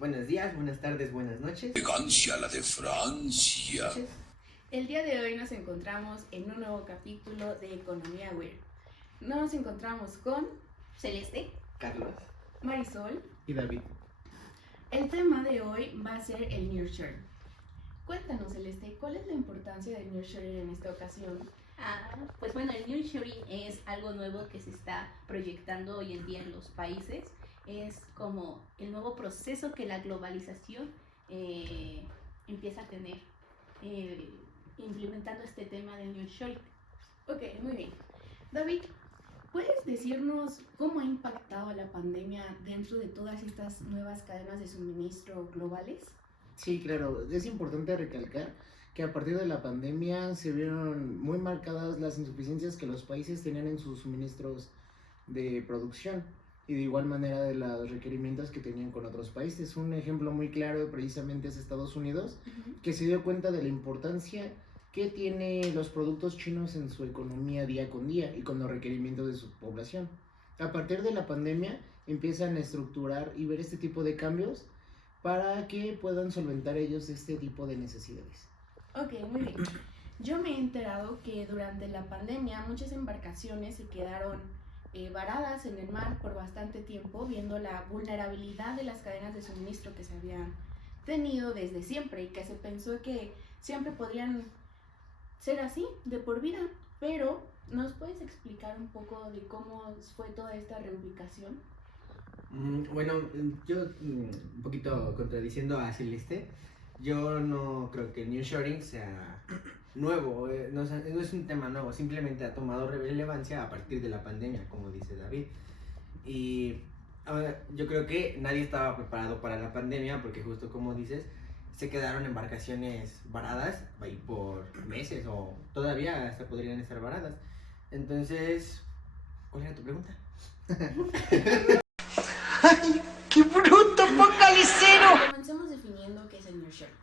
Buenos días, buenas tardes, buenas noches. Elegancia la de Francia. El día de hoy nos encontramos en un nuevo capítulo de Economía Weird. Nos encontramos con Celeste, Carlos Marisol. y David. El tema de hoy va a ser el nearshoring. Cuéntanos, Celeste, ¿cuál es la importancia del nearshoring en esta ocasión? pues bueno, el nearshoring es algo nuevo que se está proyectando hoy en día en los países. Es como el nuevo proceso que la globalización empieza a tener, implementando este tema del nearshoring. Ok, muy bien. David, ¿puedes decirnos cómo ha impactado la pandemia dentro de todas estas nuevas cadenas de suministro globales? Sí, claro, es importante recalcar que a partir de la pandemia se vieron muy marcadas las insuficiencias que los países tenían en sus suministros de producción y de igual manera de los requerimientos que tenían con otros países. Un ejemplo muy claro precisamente es Estados Unidos, que se dio cuenta de la importancia que tiene los productos chinos en su economía día con día y con los requerimientos de su población. A partir de la pandemia empiezan a estructurar y ver este tipo de cambios para que puedan solventar ellos este tipo de necesidades. Ok, muy bien. Yo me he enterado que durante la pandemia muchas embarcaciones se quedaron varadas en el mar por bastante tiempo, viendo la vulnerabilidad de las cadenas de suministro que se habían tenido desde siempre y que se pensó que siempre podrían ser así de por vida. Pero, ¿nos puedes explicar un poco de cómo fue toda esta reubicación? Bueno, yo un poquito contradiciendo a Celeste, yo no creo que el nearshoring sea nuevo, no es un tema nuevo, simplemente ha tomado relevancia a partir de la pandemia, como dice David. Y yo creo que nadie estaba preparado para la pandemia porque justo como dices, se quedaron embarcaciones varadas ahí por meses o todavía hasta podrían estar varadas. Entonces, ¿cuál era tu pregunta? ¡Ay, qué bruto, focalicero! Comencemos definiendo qué es el nearshoring.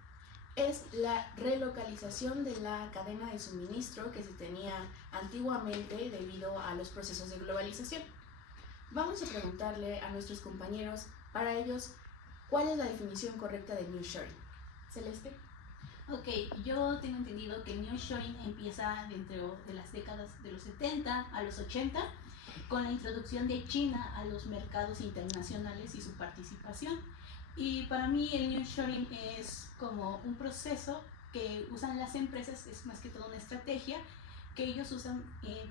Es la relocalización de la cadena de suministro que se tenía antiguamente debido a los procesos de globalización. Vamos a preguntarle a nuestros compañeros, para ellos, ¿cuál es la definición correcta de nearshoring? Celeste. Ok, yo tengo entendido que el nearshoring empieza dentro de las décadas de los 70 a los 80 con la introducción de China a los mercados internacionales y su participación. Y para mí el nearshoring es como un proceso que usan las empresas, es más que todo una estrategia que ellos usan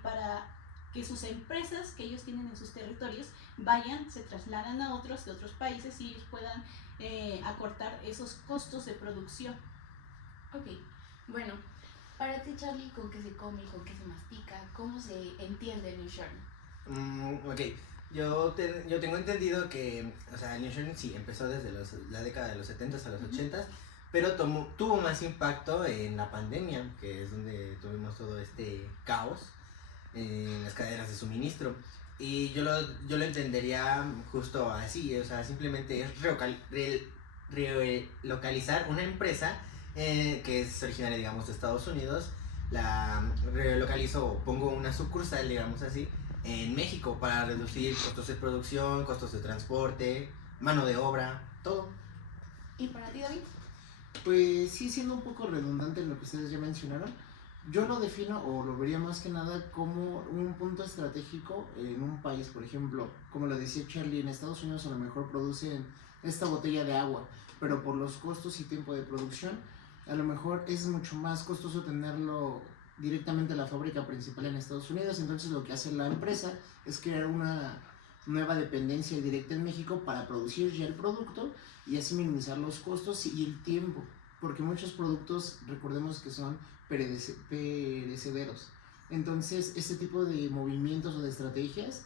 para que sus empresas que ellos tienen en sus territorios vayan, se trasladan a otros de otros países y ellos puedan acortar esos costos de producción. Ok, bueno, para ti, Charlie, ¿con qué se come y con qué se mastica? ¿Cómo se entiende el nearshoring? Ok, yo tengo entendido que, o sea, el nearshoring sí empezó desde la década de los 70 a los 80, pero tuvo más impacto en la pandemia, que es donde tuvimos todo este caos en las cadenas de suministro. Y yo lo entendería justo así, o sea, simplemente es relocalizar una empresa que es originaria, digamos, de Estados Unidos, la relocalizo o pongo una sucursal, digamos así, en México para reducir costos de producción, costos de transporte, mano de obra, todo. ¿Y para ti, David? Pues sí, siendo un poco redundante en lo que ustedes ya mencionaron, yo lo defino o lo vería más que nada como un punto estratégico en un país. Por ejemplo, como lo decía Charlie, en Estados Unidos a lo mejor producen esta botella de agua, pero por los costos y tiempo de producción, a lo mejor es mucho más costoso tenerlo directamente a la fábrica principal en Estados Unidos. Entonces lo que hace la empresa es crear una nueva dependencia directa en México para producir ya el producto y así minimizar los costos y el tiempo, porque muchos productos, recordemos que son perecederos. Entonces este tipo de movimientos o de estrategias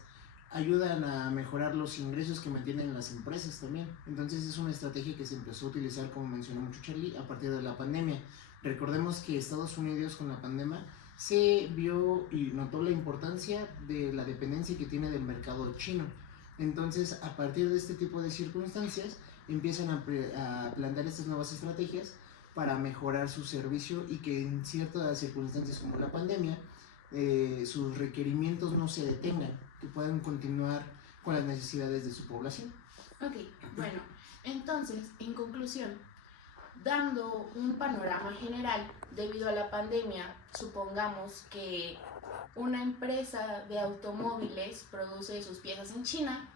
ayudan a mejorar los ingresos que mantienen las empresas también. Entonces es una estrategia que se empezó a utilizar, como mencionó mucho Charlie, a partir de la pandemia. Recordemos que Estados Unidos con la pandemia se vio y notó la importancia de la dependencia que tiene del mercado chino. Entonces, a partir de este tipo de circunstancias, empiezan a plantear estas nuevas estrategias para mejorar su servicio y que en ciertas circunstancias como la pandemia, sus requerimientos no se detengan, que puedan continuar con las necesidades de su población. Ok, bueno, Entonces, en conclusión, dando un panorama general, debido a la pandemia, supongamos que una empresa de automóviles produce sus piezas en China,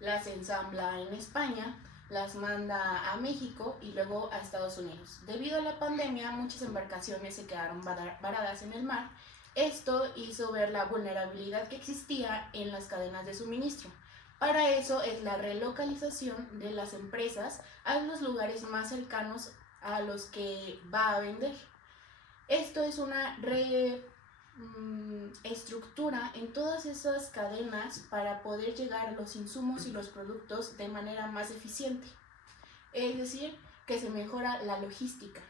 las ensambla en España, las manda a México y luego a Estados Unidos. Debido a la pandemia, muchas embarcaciones se quedaron varadas en el mar. Esto hizo ver la vulnerabilidad que existía en las cadenas de suministro. Para eso es la relocalización de las empresas a los lugares más cercanos a los que va a vender. Esto es una estructura en todas esas cadenas para poder llegar a los insumos y los productos de manera más eficiente. Es decir, que se mejora la logística.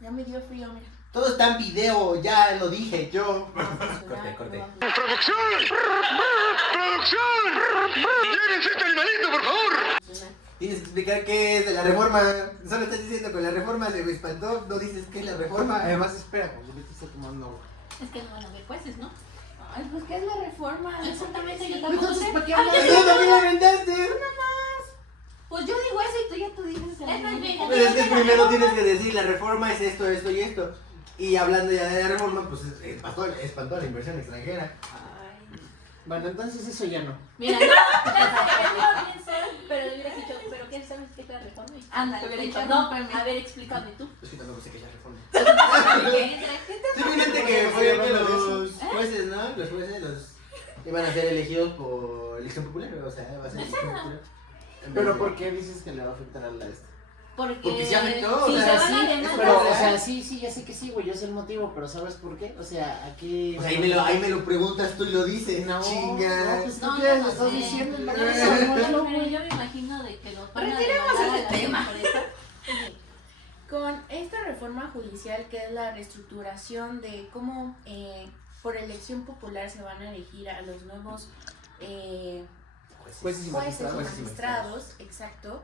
Ya me dio frío, mira. Todo está en video, ya lo dije yo. No va a funcionar, Corte. no va a funcionar. ¡Producción! ¡Llévense este animalito, por favor! Tienes que explicar qué es de la reforma. Solo estás diciendo que la reforma se me espantó, no dices qué es la reforma. Además, espera, como yo te estoy tomando. Es que no van a ver jueces, ¿no? Ay, pues, ¿qué es la reforma? Exactamente, yo Sí. tampoco Entonces, sé. ¿para qué Ay, hablas? yo ¿Pero sí. por qué lo inventaste? Pues yo digo eso y tú dices el Está bien. Pero es que primero tienes que decir la reforma es esto, esto y esto. Y hablando ya de la reforma, pues espantó la inversión extranjera. Ay. Bueno, entonces eso ya no. Mira, no, pero le hubieras dicho, ¿pero qué sabes qué es la reforma? Ándale, Te hubiera dicho, interrúmpeme. no, a ver, explícame tú. Es que tampoco sé qué es la reforma. ¿Qué? Simplemente que fue que los jueces, ¿no? Los jueces iban a ser elegidos por elección popular, o sea, va a ser elección popular. Pero ¿por qué dices que le va a afectar a la esta? Porque sí afectó, si o se sea, van sí, a demandar. pero, o sea, sí, ya sé que sí, güey, yo sé el motivo, pero ¿sabes por qué? O sea, aquí... O sea, ahí me lo preguntas tú y lo dices. No, chinga. no, pues tú No, qué no, le estás sí. diciendo en la No, cabeza, pero güey. yo me imagino de que los van a Retiremos demandar ese a la tema. empresa. Con esta reforma judicial, que es la reestructuración de cómo por elección popular se van a elegir a los nuevos Jueces y jueces y magistrados. magistrados, exacto,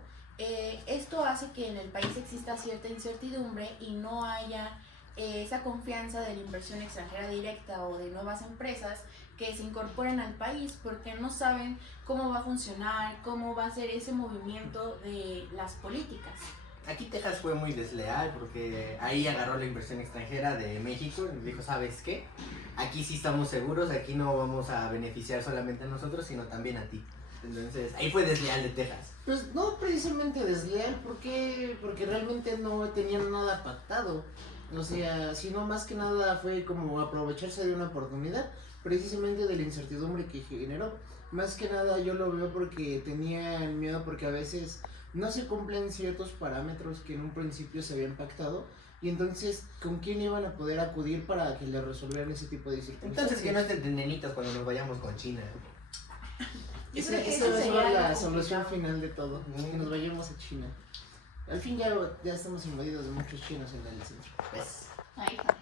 esto hace que en el país exista cierta incertidumbre y no haya esa confianza de la inversión extranjera directa o de nuevas empresas que se incorporen al país porque no saben cómo va a funcionar, cómo va a ser ese movimiento de las políticas. Aquí Texas fue muy desleal porque ahí agarró la inversión extranjera de México y dijo, ¿sabes qué? Aquí sí estamos seguros, aquí no vamos a beneficiar solamente a nosotros, sino también a ti. Entonces, ahí fue desleal de Texas. Pues no precisamente desleal, porque realmente no tenían nada pactado. O sea, sino más que nada fue como aprovecharse de una oportunidad, precisamente de la incertidumbre que generó. Más que nada yo lo veo porque tenían miedo porque a veces no se cumplen ciertos parámetros que en un principio se habían pactado. Y entonces, ¿con quién iban a poder acudir para que le resolvieran ese tipo de circunstancias? Entonces, que no estén de nenitos cuando nos vayamos con China. Yo creo que Esa eso va a sería ser la algo solución complicado. final de todo, que nos vayamos a China. Al fin ya estamos invadidos de muchos chinos en el centro. Pues, Ahí está.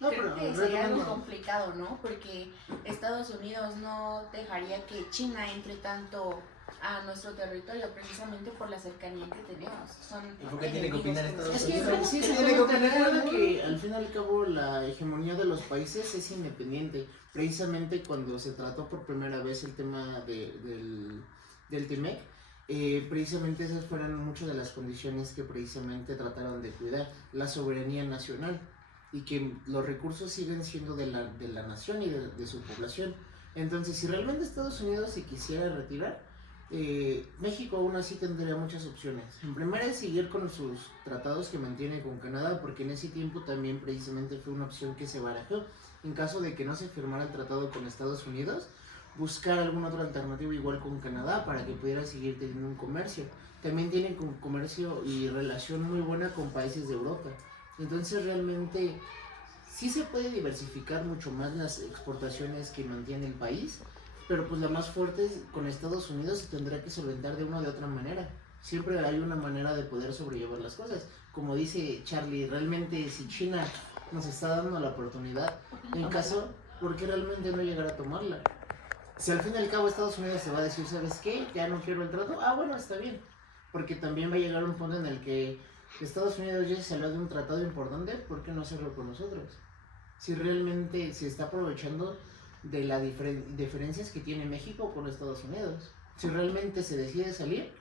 No, Creo pero que sería algo retomando, complicado, ¿no? Porque Estados Unidos no dejaría que China entre tanto a nuestro territorio precisamente por la cercanía que tenemos. Son ¿Y por qué tiene que opinar enemigos Estados es que Unidos? sí, ¿Qué se tiene que opinar, recuerda no? que al fin y al cabo la hegemonía de los países es independiente. Precisamente cuando se trató por primera vez el tema del TMEC, precisamente esas fueron muchas de las condiciones que precisamente trataron de cuidar la soberanía nacional y que los recursos siguen siendo de la nación y de su población. Entonces, si realmente Estados Unidos se quisiera retirar, México aún así tendría muchas opciones. En primera es seguir con sus tratados que mantiene con Canadá, porque en ese tiempo también precisamente fue una opción que se barajó. En caso de que no se firmara el tratado con Estados Unidos, buscar alguna otra alternativa igual con Canadá para que pudiera seguir teniendo un comercio. También tienen comercio y relación muy buena con países de Europa. Entonces realmente sí se puede diversificar mucho más las exportaciones que mantiene el país, pero pues la más fuerte es con Estados Unidos se tendrá que solventar de una o de otra manera. Siempre hay una manera de poder sobrellevar las cosas. Como dice Charlie, realmente si China nos está dando la oportunidad, en caso, ¿por qué realmente no llegar a tomarla? Si al fin y al cabo Estados Unidos se va a decir, ¿sabes qué? Ya no quiero el trato. Ah, bueno, está bien. Porque también va a llegar un punto en el que Estados Unidos ya se habló de un tratado importante, ¿por qué no hacerlo con nosotros? Si realmente se está aprovechando de las diferencias que tiene México con Estados Unidos. Si realmente se decide salir,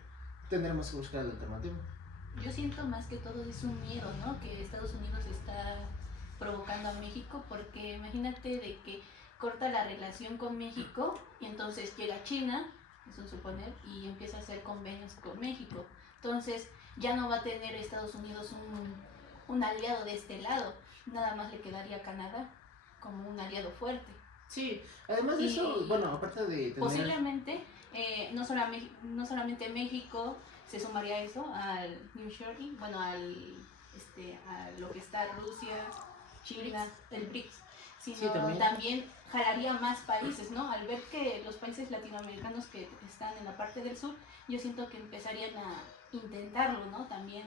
tendremos que buscar la alternativa. Yo siento más que todo es un miedo, ¿no? Que Estados Unidos está provocando a México, porque imagínate de que corta la relación con México y entonces llega China, es un suponer, y empieza a hacer convenios con México. Entonces ya no va a tener Estados Unidos un aliado de este lado, nada más le quedaría Canadá como un aliado fuerte. Sí, además de Y eso, bueno, aparte de tener... Posiblemente, no solamente México se sumaría a eso, al New Shoring, bueno, a lo que está Rusia, China, el BRICS, sino Sí, también. también jalaría más países, ¿no? Al ver que los países latinoamericanos que están en la parte del sur, yo siento que empezarían a intentarlo, ¿no? También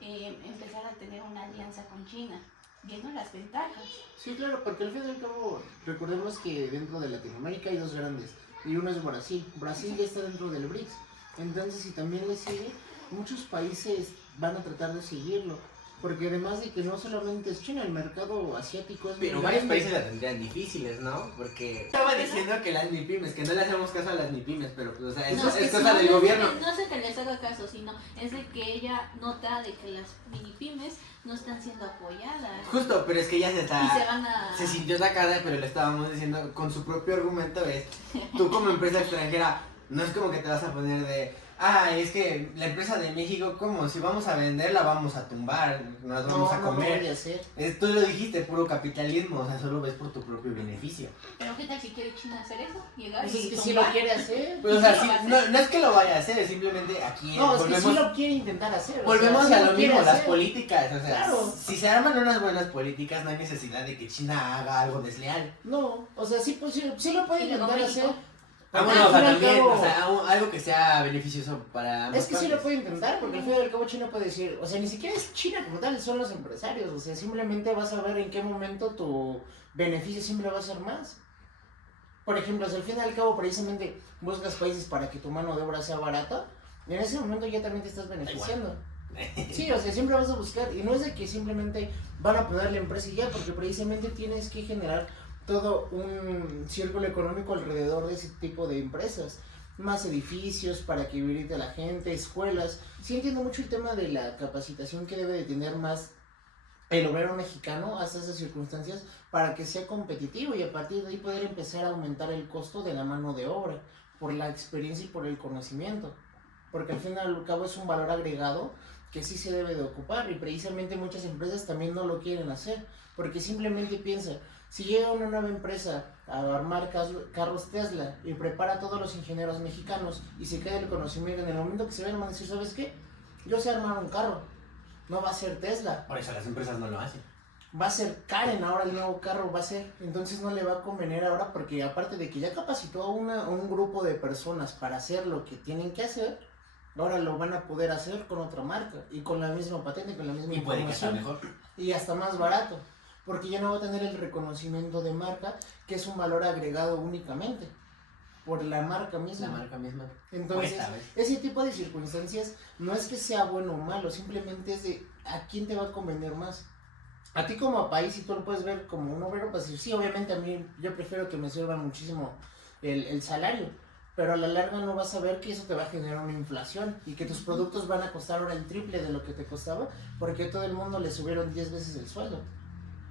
empezar a tener una alianza con China, viendo las ventajas. Sí, claro, porque al fin y al cabo, recordemos que dentro de Latinoamérica hay dos grandes, y uno es Brasil. Brasil ya está dentro del BRICS, entonces si también le sigue, muchos países van a tratar de seguirlo, porque además de que no solamente es China, el mercado asiático es Pero muy varios grande. países la tendrían difíciles, ¿no? Porque estaba diciendo que las MIPIMES, que no le hacemos caso a las MIPIMES, pero pues, o sea, eso No, es cosa del no gobierno. No sé que les haga caso, sino es de que ella nota de que las mini pymes no están siendo apoyadas Justo, pero es que ella y se van se a... sintió atacada, pero le estábamos diciendo con su propio argumento es, tú como empresa extranjera, no es como que te vas a poner de, es que la empresa de México, como si vamos a vender, la vamos a tumbar, nos vamos a No comer. vaya a ser. Tú lo dijiste, puro capitalismo, o sea, solo ves por tu propio beneficio. Pero ¿qué tal si quiere China hacer eso? Llegar Pues y es que tumbar. sí lo quiere hacer. Pues, o sea, Sí lo sí, va a hacer. no es que lo vaya a hacer, es simplemente aquí No, es que sí volvemos, lo quiere intentar hacer. volvemos o sea, sí a lo quiere mismo, las hacer. políticas, o sea, Claro. si se arman unas buenas políticas, no hay necesidad de que China haga algo desleal. No, o sea, sí, pues, sí lo puede Y luego intentar México. hacer. Bueno, o Al sea, fin y al también, cabo- o sea, algo que sea beneficioso para ambas Es que sí lo partes. puede intentar, porque al fin y al cabo China puede decir, o sea, ni siquiera es China como tal, son los empresarios, o sea, simplemente vas a ver en qué momento tu beneficio siempre va a ser más. Por ejemplo, si al fin y al cabo precisamente buscas países para que tu mano de obra sea barata, en ese momento ya también te estás beneficiando. Sí, o sea, siempre vas a buscar, y no es de que simplemente van a poner la empresa y ya, porque precisamente tienes que generar todo un círculo económico alrededor de ese tipo de empresas. Más edificios para que visite la gente, escuelas. Sí entiendo mucho el tema de la capacitación que debe de tener más el obrero mexicano hasta esas circunstancias para que sea competitivo y a partir de ahí poder empezar a aumentar el costo de la mano de obra por la experiencia y por el conocimiento. Porque al fin y al cabo es un valor agregado que sí se debe de ocupar y precisamente muchas empresas también no lo quieren hacer porque simplemente piensa, si llega una nueva empresa a armar carros Tesla y prepara a todos los ingenieros mexicanos y se queda el conocimiento, en el momento que se ven van a decir, ¿sabes qué? Yo sé armar un carro, no va a ser Tesla, Por eso las empresas no lo hacen. va a ser Karen ahora el nuevo carro va a ser, entonces no le va a convenir ahora porque aparte de que ya capacitó a un grupo de personas para hacer lo que tienen que hacer, ahora lo van a poder hacer con otra marca y con la misma patente, con la misma Y puede que sea información mejor. y hasta más barato, porque ya no va a tener el reconocimiento de marca, que es un valor agregado únicamente por la marca misma. La marca misma. Entonces, Cuesta, ¿ves? ese tipo de circunstancias no es que sea bueno o malo, simplemente es de a quién te va a convenir más. A ti como país, si tú lo puedes ver como un obrero, pues sí, obviamente a mí yo prefiero que me sirva muchísimo el salario, pero a la larga no vas a ver que eso te va a generar una inflación y que tus productos van a costar ahora el triple de lo que te costaba porque a todo el mundo le subieron 10 veces el sueldo.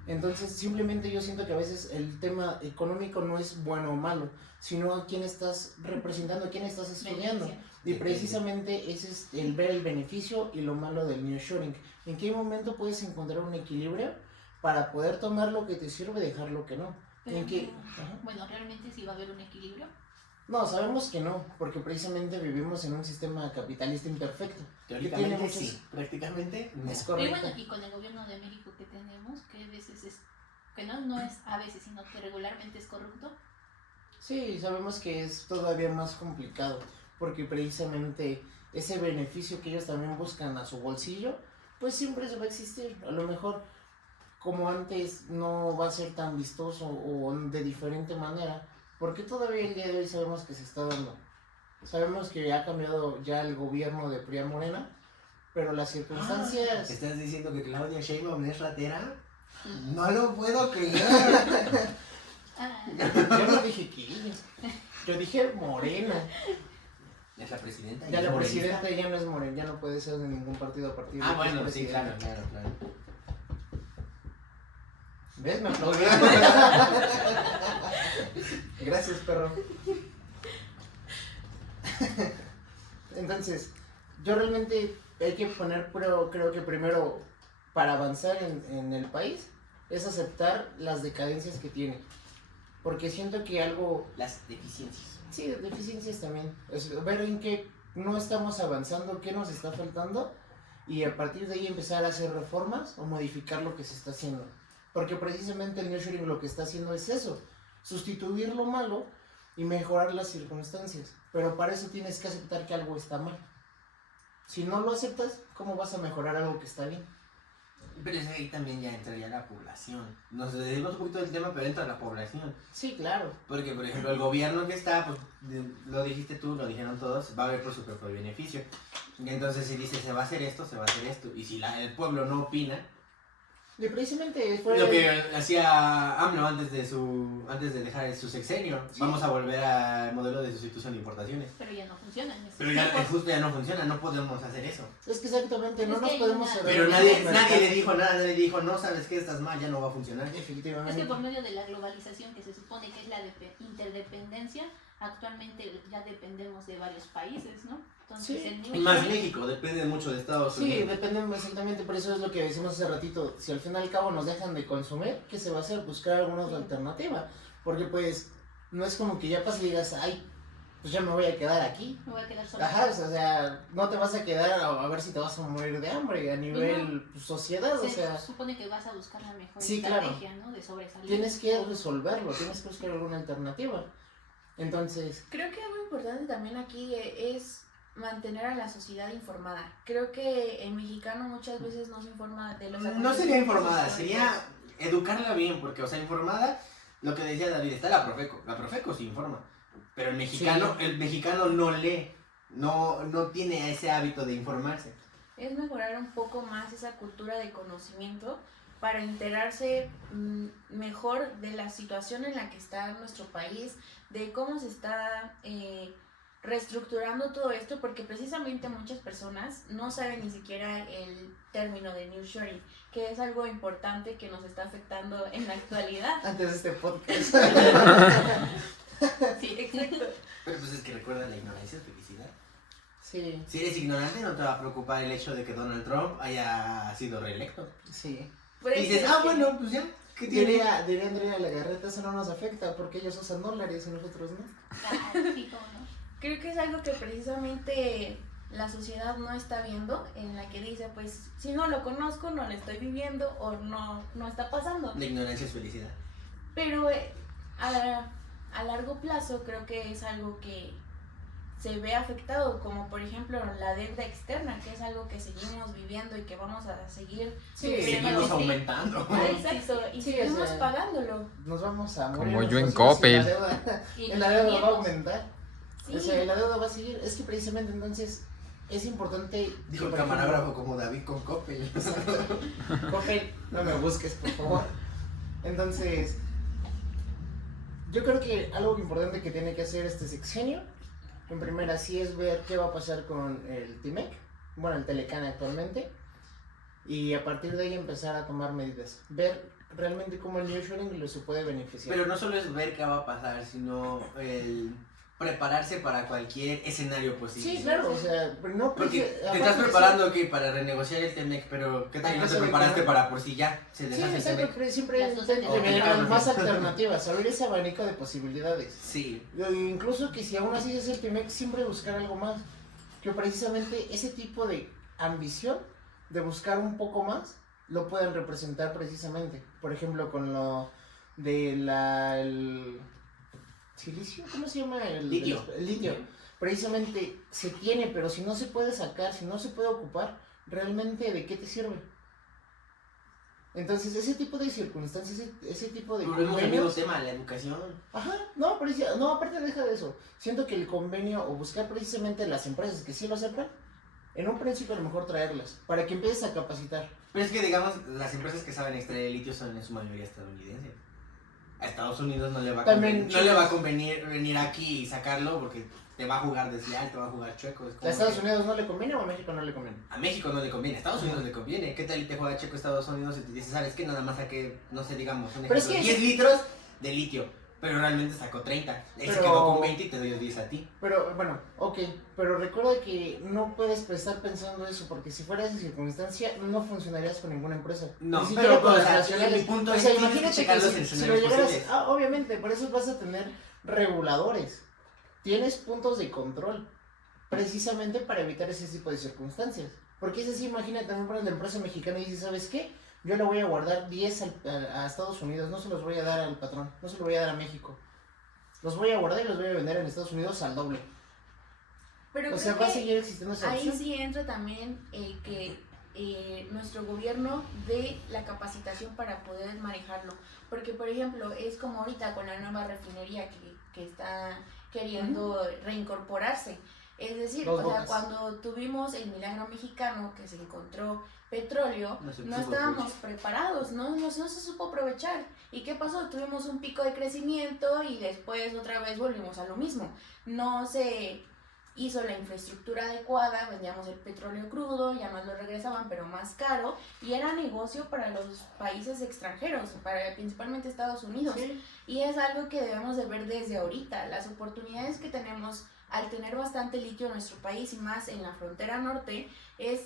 Entonces simplemente yo siento que a veces el tema económico no es bueno o malo, sino a quién estás representando, a quién estás estudiando. Y precisamente ese es el ver el beneficio y lo malo del nearshoring. ¿En qué momento puedes encontrar un equilibrio para poder tomar lo que te sirve y dejar lo que no? ¿En qué? Ajá. Bueno, realmente sí va a haber un equilibrio. No, sabemos que no, porque precisamente vivimos en un sistema capitalista imperfecto. Teóricamente tiene muchos- sí, prácticamente no. Es Y correcto. bueno, y con el gobierno de México que tenemos, que a veces es, que no es a veces, sino que regularmente es corrupto. Sí, sabemos que es todavía más complicado, porque precisamente ese beneficio que ellos también buscan a su bolsillo, pues siempre se va a existir. A lo mejor, como antes, no va a ser tan vistoso o de diferente manera, porque todavía el día de hoy sabemos que se está dando. Sabemos que ha cambiado ya el gobierno de PRI a Morena, pero las circunstancias... ¿Estás diciendo que Claudia Sheinbaum es ratera? No lo puedo creer. Ah, Yo no dije que ella, yo dije Morena. Es la presidenta. Ya y la es morenista. presidenta ya no es morena, ya no puede ser de ningún partido a partir de Ah, que es bueno, sí, presidenta. claro. ¿Ves? Me aplaudió. Gracias, perro. Entonces, yo realmente hay que poner, pero creo que primero, para avanzar en el país, es aceptar las decadencias que tiene. Porque siento que algo... Las deficiencias. Sí, deficiencias también. Es ver en qué no estamos avanzando, qué nos está faltando, y a partir de ahí empezar a hacer reformas o modificar lo que se está haciendo. Porque precisamente el nearshoring lo que está haciendo es eso, sustituir lo malo y mejorar las circunstancias. Pero para eso tienes que aceptar que algo está mal. Si no lo aceptas, ¿cómo vas a mejorar algo que está bien? Pero es que ahí también ya entraría la población. Nos desviamos un poquito del tema, pero entra la población. Sí, claro. Porque, por ejemplo, el gobierno que está, pues lo dijiste tú, lo dijeron todos, va a ver por su propio beneficio. Y entonces si dice se va a hacer esto, se va a hacer esto. Y si el pueblo no opina, Y precisamente fue... lo que hacía AMLO antes de dejar su sexenio, Sí. vamos a volver al modelo de sustitución de importaciones. Pero ya no funciona en ese Pero ya tiempos. justo ya no funciona, no podemos hacer eso. Es que exactamente, no Es que nos hay podemos una- cerrar. Pero el nadie mercado. le dijo nada, nadie dijo, no, sabes que estás mal, ya no va a funcionar. Es Efectivamente. que por medio de la globalización, que se supone que es la interdependencia, actualmente ya dependemos de varios países, ¿no? Entonces, Sí. el Y New más Shoring- México, depende mucho de Estados Sí, Unidos. depende exactamente, por eso es lo que decimos hace ratito. Si al fin y al cabo nos dejan de consumir, ¿qué se va a hacer? Buscar alguna otra alternativa. Porque pues no es como que ya pases y digas, ay, pues ya me voy a quedar aquí. me voy a quedar sola. Ajá, o sea, no te vas a quedar a ver si te vas a morir de hambre a nivel pues, sociedad, o Se sea, supone que vas a buscar la mejor Sí, claro. estrategia, ¿no? De sobresalir. tienes que resolverlo, tienes que buscar alguna alternativa. Entonces, Creo que algo importante también aquí es mantener a la sociedad informada. Creo que el mexicano muchas veces no se informa de los No sería acontecimientos informada, históricos. sería educarla bien, porque, o sea, informada, lo que decía David, está la Profeco sí informa, pero el mexicano no lee, no tiene ese hábito de informarse. Es mejorar un poco más esa cultura de conocimiento para enterarse mejor de la situación en la que está nuestro país, de cómo se está reestructurando todo esto, porque precisamente muchas personas no saben ni siquiera el término de nearshoring, que es algo importante que nos está afectando en la actualidad. antes de este podcast, Sí, exacto. Pero pues es que recuerda, la ignorancia es felicidad. sí, Si eres ignorante no te va a preocupar el hecho de que Donald Trump haya sido reelecto. sí. Puede Y dices, ser ah, que- bueno, pues ya, ¿qué tiene? Diría Andrea Legarreta, eso no nos afecta porque ellos usan dólares y nosotros no. Ah, sí, cómo no. Creo que es algo que precisamente la sociedad no está viendo, en la que dice, pues, si no lo conozco, no lo estoy viviendo o no está pasando. La ignorancia es felicidad. Pero a largo plazo creo que es algo que se ve afectado, como por ejemplo la deuda externa, que es algo que seguimos viviendo y que vamos a seguir Sí, sufriendo. Seguimos Sí. aumentando. Ah, exacto, y Sí, seguimos o sea, pagándolo. Nos vamos a morir. Como yo en nosotros y Coppel. Y La deuda va a nietos. aumentar. Sí. O sea, la deuda va a seguir. Es que precisamente entonces es importante. Dijo el por ejemplo, camarógrafo como David con Coppel. Exacto. Coppel, no me busques, por favor. Entonces, yo creo que algo importante que tiene que hacer este sexenio, en primera sí es ver qué va a pasar con el TIMEC, bueno, el Telecán actualmente, y a partir de ahí empezar a tomar medidas. Ver realmente cómo el nearshoring se puede beneficiar. Pero no solo es ver qué va a pasar, sino el prepararse para cualquier escenario posible. Sí, claro, o sea, pero no Porque porque- te aparte estás de preparando aquí para renegociar el TEMEC, pero ¿qué tal que no Ajá, te sí, preparaste claro. para por si ya se Sí, deshace el exacto, TEMEC? pero siempre Las dos intento alternativas. generar más alternativas, abrir ese abanico de posibilidades. Sí. Incluso que si aún así es el TIMEC, siempre buscar algo más. Que precisamente ese tipo de ambición de buscar un poco más lo pueden representar precisamente. Por ejemplo, con lo de el silicio, ¿cómo se llama? Litio. El litio. Precisamente se tiene, pero si no se puede sacar, si no se puede ocupar, realmente ¿de qué te sirve? Entonces, ese tipo de circunstancias, ese tipo de Volvemos al mismo convenios... tema, la educación. Ajá, no, no, aparte deja de eso. Siento que el convenio o buscar precisamente las empresas que sí lo aceptan, en un principio a lo mejor traerlas, para que empieces a capacitar. Pero es que, digamos, las empresas que saben extraer el litio son en su mayoría estadounidenses. A Estados Unidos no le va a También convenir, no le va a convenir venir aquí y sacarlo porque te va a jugar desleal, te va a jugar chueco. Es como ¿A Estados que Unidos no le conviene o a México no le conviene? a México no le conviene, a Estados Unidos le conviene. ¿Qué tal y te juega chueco Estados Unidos y te dice, sabes qué? Nada más saqué, no sé, digamos, un Pero es ejemplo, que 10 litros de litio. Pero realmente sacó 30. Él se Pero- quedó con 20 y te doy 10 a ti. Pero bueno, ok, pero recuerda que no puedes estar pensando eso, porque si fuera esa circunstancia no funcionarías con ninguna empresa. No, Ni siquiera pero con o las sea, nacionales. mi punto O es sea, tienes que imagínate checar que los si lo escenarios llegaras, posibles. obviamente, por eso vas a tener reguladores. Tienes puntos de control, precisamente para evitar ese tipo de circunstancias. Porque es así, imagínate, también para la empresa mexicana y dice, ¿sabes qué? Yo le voy a guardar 10 a Estados Unidos, no se los voy a dar al patrón, no se los voy a dar a México. Los voy a guardar y los voy a vender en Estados Unidos al doble. Pero O creo sea, va a que seguir existiendo esa ahí opción. sí entra también que nuestro gobierno dé la capacitación para poder manejarlo. Porque, por ejemplo, es como ahorita con la nueva refinería que está queriendo reincorporarse. Es decir, Dos o sea, Bocas. cuando tuvimos el milagro mexicano que se encontró petróleo, No se no supo estábamos preparados, no se supo aprovechar. ¿Y qué pasó? Tuvimos un pico de crecimiento y después otra vez volvimos a lo mismo. No se hizo la infraestructura adecuada, vendíamos el petróleo crudo, ya nos lo regresaban pero más caro y era negocio para los países extranjeros, para principalmente Estados Unidos. Sí. Y es algo que debemos de ver desde ahorita, las oportunidades que tenemos al tener bastante litio en nuestro país y más en la frontera norte es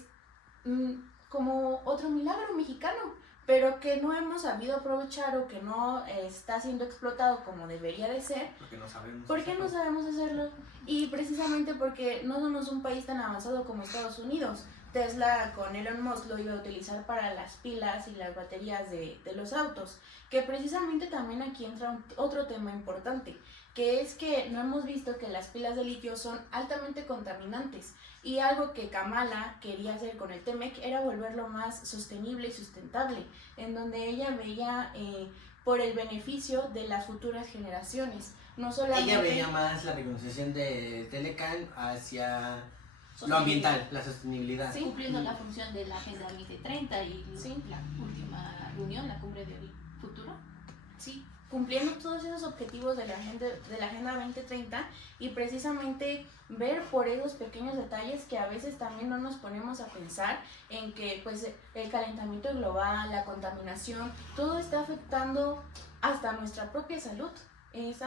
como otro milagro mexicano, pero que no hemos sabido aprovechar o que no está siendo explotado como debería de ser. Porque no sabemos. ¿Por qué no sabemos hacerlo? Y precisamente porque no somos un país tan avanzado como Estados Unidos. Tesla con Elon Musk lo iba a utilizar para las pilas y las baterías de los autos, que precisamente también aquí entra otro tema importante, que es que no hemos visto que las pilas de litio son altamente contaminantes y algo que Kamala quería hacer con el TEMEC era volverlo más sostenible y sustentable, en donde ella veía por el beneficio de las futuras generaciones, no solamente... Ella veía más la regularización de Telecan hacia lo ambiental, la sostenibilidad. Sí. Cumpliendo la función de la Agenda 2030 y Sí. la última reunión, la cumbre del futuro. Sí, cumpliendo todos esos objetivos de la Agenda 2030 y precisamente ver por esos pequeños detalles que a veces también no nos ponemos a pensar en que pues el calentamiento global, la contaminación, todo está afectando hasta nuestra propia salud. Es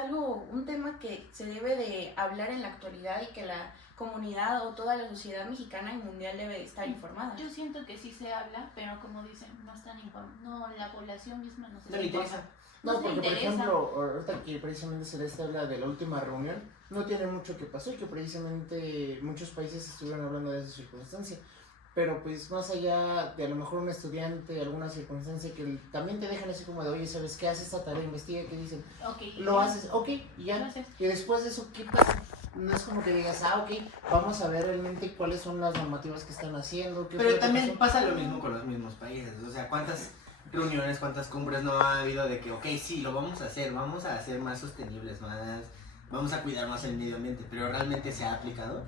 un tema que se debe de hablar en la actualidad y que la comunidad o toda la sociedad mexicana y mundial debe de estar informada. Yo siento que sí se habla, pero como dicen, no están informados. No, la población misma no se No le interesa. No, No se porque por interesa. ejemplo, ahorita que precisamente Celeste habla de la última reunión, no tiene mucho que pasó y que precisamente muchos países estuvieron hablando de esa circunstancia. Pero pues más allá de a lo mejor un estudiante, alguna circunstancia que también te dejan así como de, oye, ¿sabes qué? Haces esta tarea, investiga, ¿qué dicen? Ok. Lo haces, ok, y Lo ya. haces. Y después de eso, ¿qué pasa? No es como que digas, ok, vamos a ver realmente cuáles son las normativas que están haciendo. Qué fue Pero lo que también pasó. pasa lo mismo con los mismos países. O sea, ¿cuántas reuniones, cuántas cumbres no ha habido de que, ok, sí, lo vamos a hacer más sostenibles, vamos a cuidar más el medio ambiente, pero realmente se ha aplicado?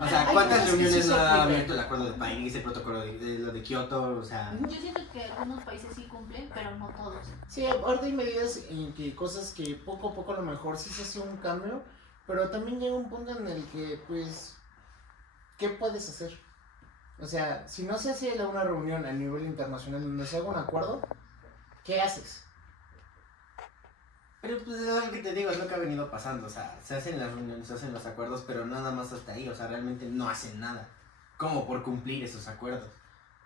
O sea, Hay ¿cuántas cosas que reuniones sí no se ha aplican. abierto el acuerdo de París, el protocolo de lo de Kioto? O sea, Yo siento que algunos países sí cumplen, pero no todos. Sí, ahorita hay medidas en que cosas que poco a poco a lo mejor sí se hace un cambio, pero también llega un punto en el que, pues, ¿qué puedes hacer? O sea, si no se hace una reunión a nivel internacional donde se haga un acuerdo, ¿qué haces? pero pues es lo que te digo, es lo que ha venido pasando. O sea, se hacen las reuniones, se hacen los acuerdos, pero nada más hasta ahí. O sea, realmente no hacen nada. Como por cumplir esos acuerdos.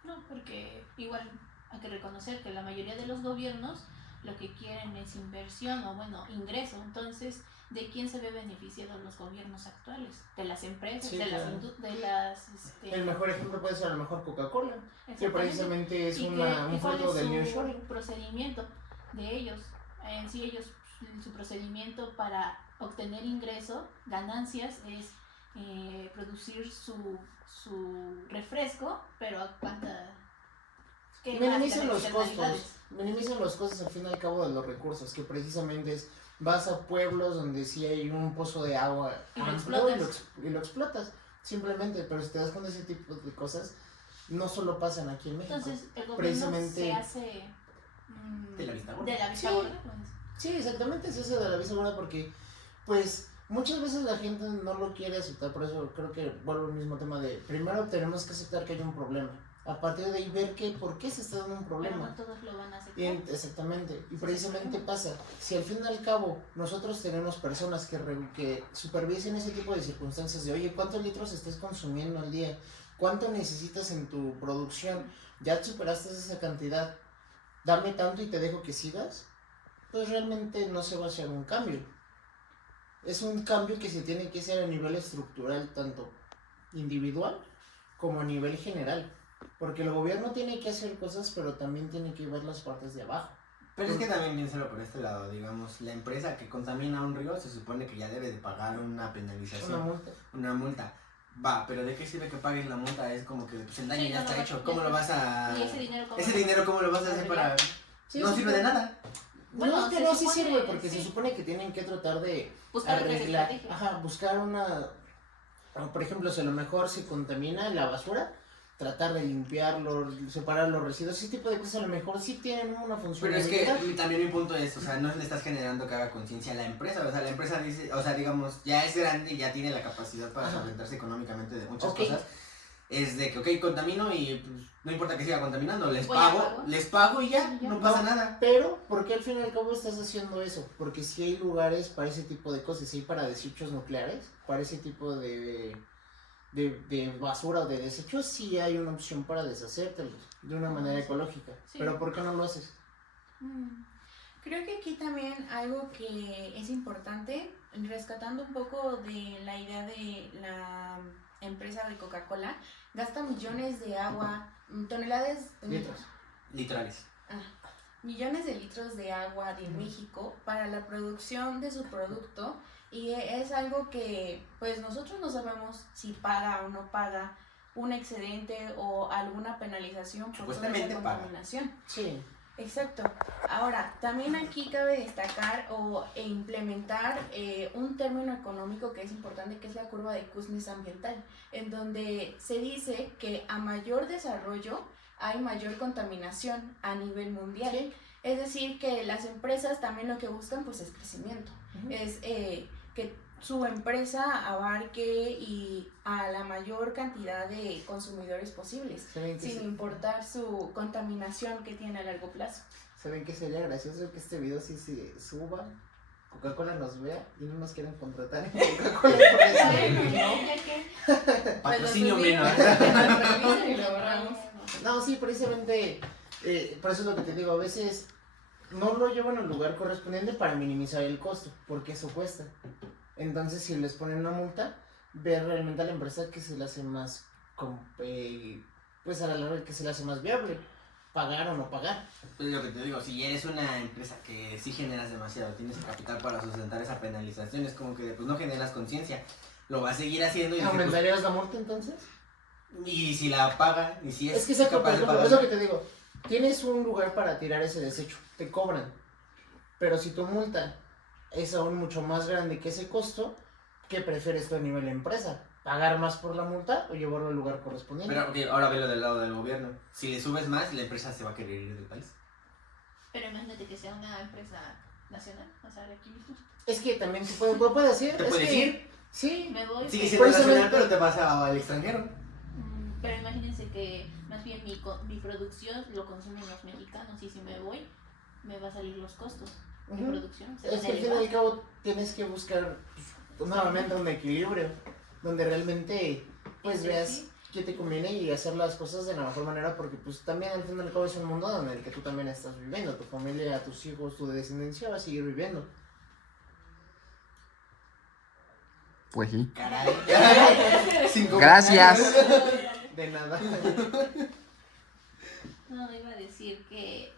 No, porque igual hay que reconocer que la mayoría de los gobiernos lo que quieren es inversión o bueno, ingreso. Entonces, ¿de quién se ve beneficiado los gobiernos actuales? De las empresas, Sí, de las claro. de las El mejor ejemplo puede ser a lo mejor Coca-Cola, que exactamente. precisamente es Y un cuál fruto es del su nearshoring. procedimiento de ellos. En sí, ellos, su procedimiento para obtener ingreso, ganancias, es producir su refresco, pero a cuánta... ¿qué más? Minimizan Las los externalidades. costos, minimizan los costos al fin y al cabo de los recursos, que precisamente es, vas a pueblos donde sí hay un pozo de agua Y lo amplio explotas. y lo explotas, simplemente, pero si te das cuenta de ese tipo de cosas, no solo pasan aquí en México. Entonces, el gobierno Precisamente- se hace... De la vista gorda. De la vista Sí. gorda, pues. Sí, exactamente, se hace de la vista gorda porque, pues, Muchas veces la gente no lo quiere aceptar, por eso creo que vuelvo al mismo tema de primero tenemos que aceptar que hay un problema. A partir de ahí ver por qué se está dando un Pero problema. no todos lo van a aceptar. Exactamente, y precisamente pasa, si al fin y al cabo nosotros tenemos personas que supervisen ese tipo de circunstancias de, oye, ¿cuántos litros estás consumiendo al día? ¿Cuánto necesitas en tu producción? ¿Ya superaste esa cantidad? Dame tanto y te dejo que sigas. Pues realmente no se va a hacer un cambio. Es un cambio que se tiene que hacer a nivel estructural, tanto individual como a nivel general. Porque el gobierno tiene que hacer cosas, pero también tiene que ver las partes de abajo. Pero es que también piénsalo por este lado, digamos, la empresa que contamina un río se supone que ya debe de pagar una penalización, Una multa. una multa. Va, pero ¿de qué sirve que pagues la multa? Es como que pues, el daño Sí, ya no está lo hecho. vas- ¿Cómo lo vas a...? ¿Y ese dinero cómo Ese lo- dinero, ¿cómo lo vas a hacer para...? Sí, No sí, sirve de pero- nada. Bueno, no, es que se no, sí supone, sirve, porque sí. se supone que tienen que tratar de Buscar otras arreglar, estrategias. buscar una, por ejemplo, si a lo mejor se contamina la basura, tratar de limpiarlo, separar los residuos, ese tipo de cosas a lo mejor sí tienen una Pero es que funcionalidad. también mi punto es, o sea, no le estás generando que haga conciencia a la empresa, o sea, la empresa dice, o sea, digamos, ya es grande y ya tiene la capacidad para Ajá. solventarse económicamente de muchas Ok. cosas. Es de que, ok, contamino y pues, no importa que siga contaminando, Voy a pago. les pago y ya, Y ya. no pasa nada. Pero, ¿por qué al fin y al cabo estás haciendo eso? Porque si hay lugares para ese tipo de cosas, si hay para desechos nucleares, para ese tipo de basura o de desechos, sí hay una opción para deshacértelos de una manera ecológica. Sí. Pero ¿por qué no lo haces? Creo que aquí también algo que es importante, rescatando un poco de la idea de la empresa de Coca-Cola, gasta millones de agua, toneladas, Litros. Literales. millones de litros de agua de México para la producción de su producto, y es algo que pues nosotros no sabemos si paga o no paga un excedente o alguna penalización por toda Supuestamente esa paga. contaminación. Sí. Exacto. Ahora, también aquí cabe destacar e implementar un término económico que es importante, que es la curva de Kuznets ambiental, en donde se dice que a mayor desarrollo hay mayor contaminación a nivel mundial. Sí. Es decir, que las empresas también lo que buscan pues es crecimiento, es que su empresa abarque y a la mayor cantidad de consumidores posibles, ¿Saben qué, sin importar su contaminación que tiene a largo plazo. ¿Saben qué sería gracioso? Que este video sí se suba, Coca-Cola nos vea y no nos quieran contratar en Coca-Cola por eso, ¿no? Patrocinio Pues lo menos. subimos, y lo borramos. No, sí, precisamente, por eso es lo que te digo, a veces no lo llevan al lugar correspondiente para minimizar el costo, porque eso cuesta. Entonces, si les ponen una multa, ver realmente a la empresa que se le hace más, pues a la larga que se le hace más viable, pagar o no pagar. Es lo que te digo, si eres una empresa que sí generas demasiado, tienes el capital para sustentar esa penalización, es como que pues no generas conciencia, lo vas a seguir haciendo y, dices, ¿Aumentarías la multa entonces? pues, y si la paga, y si es, Es que exacto, por capaz de ejemplo, pagar. es lo que te digo, tienes un lugar para tirar ese desecho, te cobran, pero si tu multa es aún mucho más grande que ese costo, ¿qué prefieres tú a nivel de empresa? ¿Pagar más por la multa o llevarlo al lugar correspondiente? Pero ok, ahora velo del lado del gobierno, si le subes más, la empresa se va a querer ir del país. Pero imagínate que sea una empresa nacional, o sea, de aquí mismo. Es que también te puede decir. ¿Te es puedes que, ir? Sí, Me voy. Sigue pero- siendo Precisamente- nacional, pero te vas al extranjero. Pero imagínense que más bien mi producción lo consumen los mexicanos, y si me voy, me va a salir los costos. Mi Ujú. producción se Es van a que al fin y elevar. al cabo tienes que buscar pues, nuevamente un equilibrio donde realmente pues Sí, veas sí. qué te conviene y hacer las cosas de la mejor manera, porque pues también al fin y al cabo es un mundo en el que tú también estás viviendo, tu familia, tus hijos, tu descendencia va a seguir viviendo. Pues sí. Caray. Sin Gracias. comentarios. De nada. No, iba a decir que,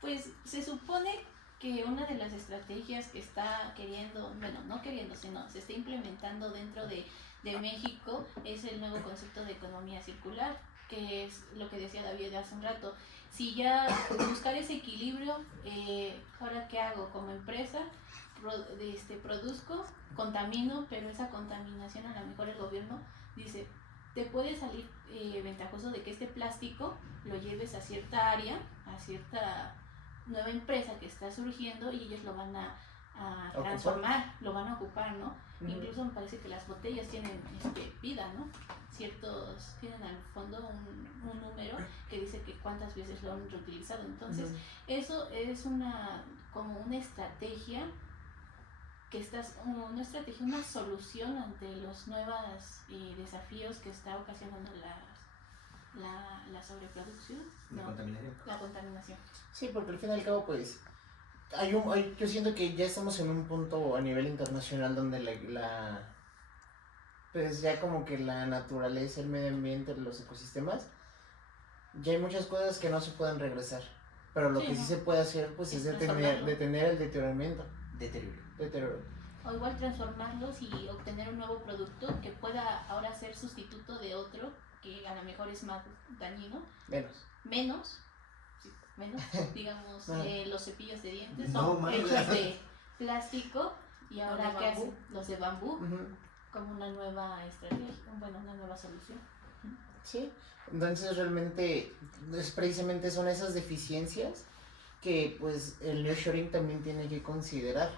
pues, se supone que una de las estrategias que está queriendo, bueno, no queriendo, sino se está implementando dentro de México es el nuevo concepto de economía circular, que es lo que decía David hace un rato. Si ya buscar ese equilibrio, ahora qué hago como empresa, produzco, contamino, pero esa contaminación a lo mejor el gobierno dice, te puede salir ventajoso de que este plástico lo lleves a cierta área, a cierta nueva empresa que está surgiendo, y ellos lo van a Ocupar. transformar, lo van a ocupar, ¿no? Ujú. Incluso me parece que las botellas tienen vida, ¿no? Tienen al fondo un número que dice que cuántas veces lo han reutilizado. Entonces, Ujú. eso es como una estrategia una solución ante los nuevos desafíos que está ocasionando la sobreproducción, La ¿no? contaminación. La contaminación. Sí, porque al fin y al cabo, pues, yo siento que ya estamos en un punto a nivel internacional donde pues ya como que la naturaleza, el medio ambiente, los ecosistemas, ya hay muchas cosas que no se pueden regresar. Pero lo Sí, que ¿no? sí se puede hacer, pues, es Transformarlo. detener el deterioramiento. Deterioro. O igual transformarlos y obtener un nuevo producto que pueda ahora ser sustituto de otro que a lo mejor es más dañino, Menos. menos, digamos, Ah. los cepillos de dientes No, son más. hechos de plástico y Los ahora de ¿qué bambú. hacen? Los de bambú Ujú. como una nueva estrategia, bueno, una nueva solución. Sí, entonces realmente precisamente son esas deficiencias que pues el nearshoring también tiene que considerar,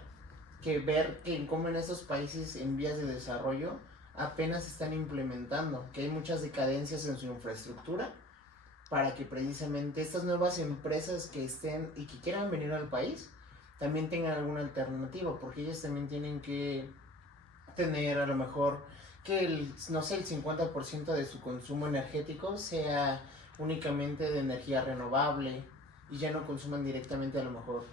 que ver que como en estos países en vías de desarrollo apenas están implementando, que hay muchas decadencias en su infraestructura para que precisamente estas nuevas empresas que estén y que quieran venir al país también tengan alguna alternativa, porque ellos también tienen que tener a lo mejor que no sé, el 50% de su consumo energético sea únicamente de energía renovable y ya no consuman directamente a lo mejor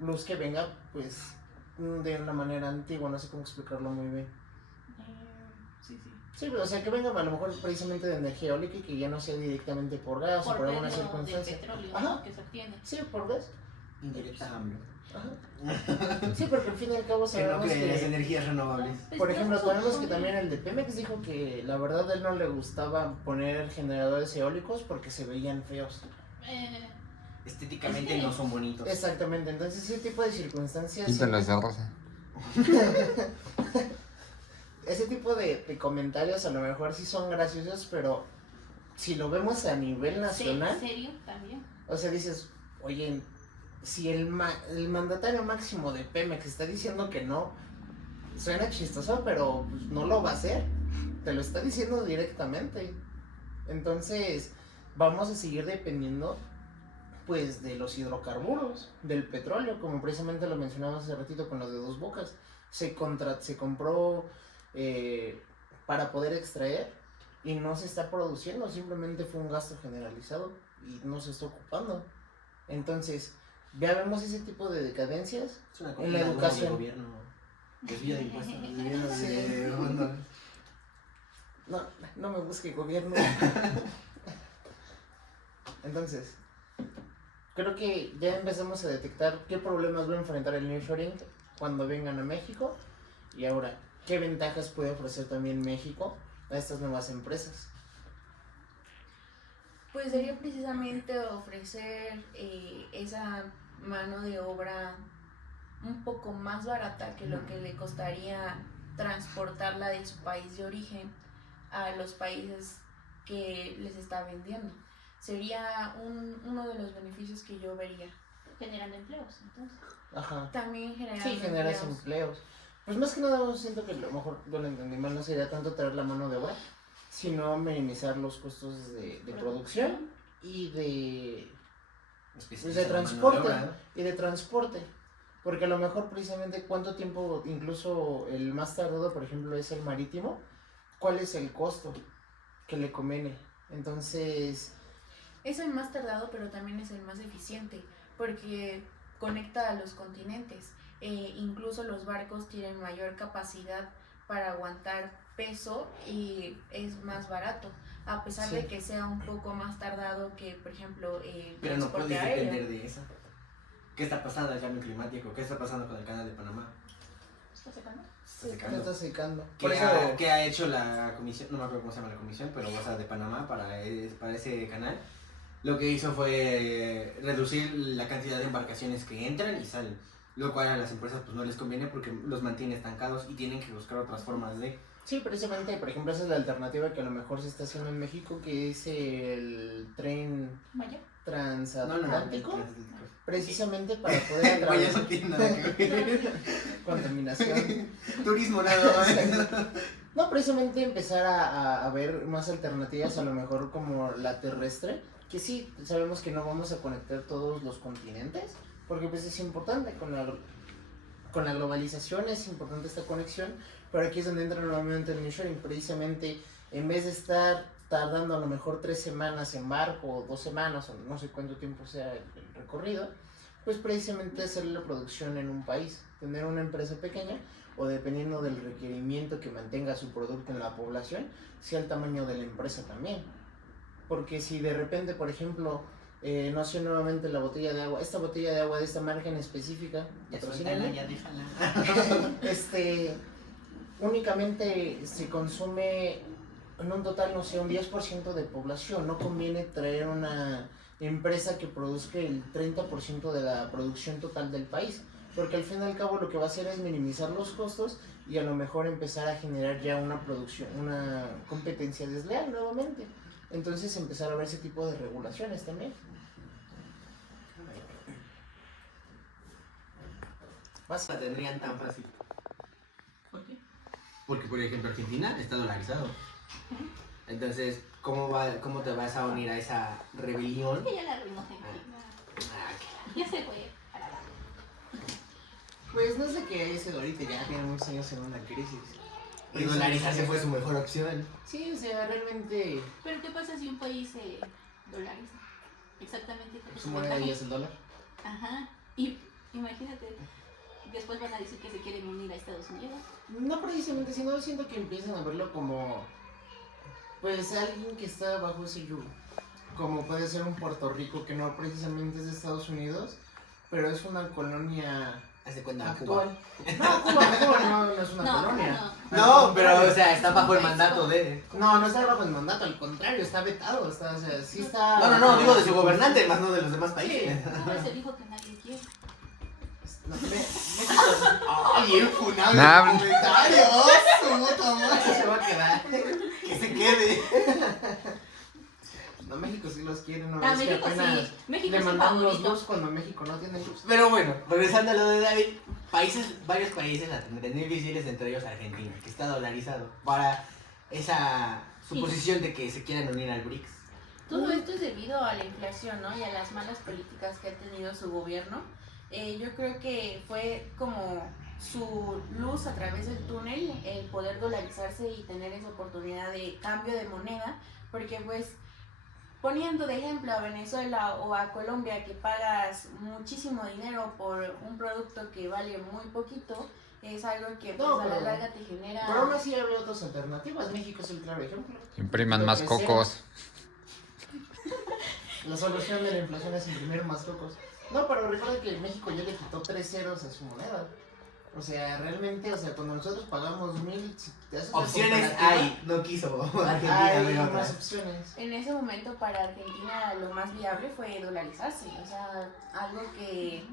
luz que venga pues de una manera antigua, no sé cómo explicarlo muy bien. Sí. Sí, o sea, que venga a lo mejor precisamente de energía eólica y que ya no sea directamente por gas o por alguna medio del circunstancia. petróleo, Ajá. ¿no? Que se obtiene. Sí, por gas. Indirecta AMLO. Ajá. Sí, porque al fin y al cabo Que no sabemos cree en las que... energías renovables. Pues Por no ejemplo, se sabemos que supone- también el de Pemex dijo que la verdad a él no le gustaba poner generadores eólicos porque se veían feos. eh, Estéticamente Es que- no son bonitos. Exactamente, entonces ese tipo de circunstancias... Píntalas de rosa. Ese tipo de comentarios a lo mejor sí son graciosos, pero si lo vemos a nivel nacional, serio también. o sea, dices, oye, si el mandatario máximo de Pemex está diciendo que no, suena chistoso, pero pues, no lo va a hacer, te lo está diciendo directamente. Entonces, vamos a seguir dependiendo pues de los hidrocarburos, del petróleo, como precisamente lo mencionamos hace ratito con los de Dos Bocas. Se compró para poder extraer y no se está produciendo, simplemente fue un gasto generalizado y no se está ocupando. Entonces, ya vemos ese tipo de decadencias Es una en la de educación. gobierno. Desvío de impuestos. Desvío de fondos. No me busque gobierno. Entonces, creo que ya empezamos a detectar qué problemas va a enfrentar el nearshoring cuando vengan a México y ahora, qué ventajas puede ofrecer también México a estas nuevas empresas. Pues sería precisamente ofrecer esa mano de obra un poco más barata que lo que le costaría transportarla de su país de origen a los países que les está vendiendo. Sería uno de los beneficios que yo vería. Generando empleos, entonces. Ajá. También generar Sí, generas empleos. Pues más que nada yo siento que a lo mejor, yo lo entendí mal, no sería tanto traer la mano de obra, sino minimizar los costos de producción y de transporte. Y de transporte. Porque a lo mejor precisamente cuánto tiempo, incluso el más tardado, por ejemplo, es el marítimo, ¿cuál es el costo que le conviene? Entonces... Es el más tardado, pero también es el más eficiente, porque conecta a los continentes. Incluso los barcos tienen mayor capacidad para aguantar peso y es más barato, a pesar Sí. de que sea un poco más tardado que, por ejemplo, el Pero no transporte puedes aéreo. depender de eso. ¿Qué está pasando el cambio climático? ¿Qué está pasando con el canal de Panamá? ¿Está secando? Se Se está secando. está secando. ¿Qué, Por eso, qué ha hecho la comisión? No me acuerdo cómo se llama la comisión, pero o sea, de Panamá para ese canal. Lo que hizo fue reducir la cantidad de embarcaciones que entran y salen. Lo cual a las empresas pues no les conviene porque los mantiene estancados y tienen que buscar otras formas de... sí, precisamente, por ejemplo, esa es la alternativa que a lo mejor se está haciendo en México, que es el tren Vaya. transatlántico. precisamente para poder Güey, eso tiene nada que ver. contaminación. Turismo nada más. No, precisamente empezar a ver más alternativas, a lo mejor como la terrestre, que sí, sabemos que no vamos a conectar todos los continentes, porque pues es importante, con la globalización es importante esta conexión, pero aquí es donde entra nuevamente el nearshoring, precisamente en vez de estar tardando a lo mejor 3 semanas en barco, o 2 semanas, o no sé cuánto tiempo sea el recorrido, pues precisamente hacer la producción en un país, tener una empresa pequeña, o dependiendo del requerimiento que mantenga su producto en la población, sea el tamaño de la empresa también. Porque si de repente, por ejemplo, no sé, nuevamente la botella de agua, esta botella de agua de esta marca en específica, Ya patrocíname, suéltala, ya déjala. únicamente se consume en un total, no sé, un 10% de población. No conviene traer una empresa que produzca el 30% de la producción total del país, porque al fin y al cabo lo que va a hacer es minimizar los costos y a lo mejor empezar a generar ya una producción, una competencia desleal nuevamente. Entonces empezar a ver ese tipo de regulaciones también. La tendrían tan fácil. ¿Por qué? Porque, por ejemplo, Argentina está dolarizado. Entonces, ¿cómo te vas a unir a esa rebelión? Es que ya la arruinó Argentina. Ya se fue. Pues no sé qué ese ahorita ya tiene muchos años en una crisis. Y dolarizarse fue su mejor opción. Sí, o sea, realmente Pero ¿qué pasa si un país se dolariza? Exactamente. con su moneda ya es el dólar. Ajá. Y imagínate, después van a decir que se quieren unir a Estados Unidos. No precisamente, sino siento que empiezan a verlo como, pues, alguien que está bajo ese yugo. Como puede ser un Puerto Rico que no precisamente es de Estados Unidos, pero es una colonia Haz de cuenta Cuba. actual. No, Cuba no es una colonia. No, pero, o sea, está bajo el mandato de... No está bajo el mandato, al contrario, está vetado, o sea, sí está... No, digo de su gobernante, más no de los demás países. No, es el hijo que nadie quiere. No, México... ¡Ay, bien funable Nah. comentario! ¡Su puta madre! Se va a quedar. Que se quede. No, México sí los quiere, no Ah, es que México apenas sí. México le es el mandamos favorito. luz cuando México no tiene luz. Pero bueno, regresando a lo de David, varios países la tendrán difíciles, entre ellos Argentina, que está dolarizado, para esa suposición de que se quieran unir al BRICS. Todo esto es debido a la inflación, ¿no? Y a las malas políticas que ha tenido su gobierno. Yo creo que fue como su luz a través del túnel el poder dolarizarse y tener esa oportunidad de cambio de moneda, porque pues poniendo de ejemplo a Venezuela o a Colombia, que pagas muchísimo dinero por un producto que vale muy poquito, es algo que pues, No, a la pero- larga te genera... Pero aún así habría otras alternativas. México es el claro ejemplo. Impriman Lo más que cocos. La solución de la inflación es imprimir más cocos. No, pero recuerda que México ya le quitó 3 ceros a su moneda. O sea, realmente, o sea, cuando nosotros pagamos 1000, si te haces la Opciones comparativa, hay, no quiso Argentina hay ver más otras. opciones. En ese momento para Argentina lo más viable fue dolarizarse, o sea, algo que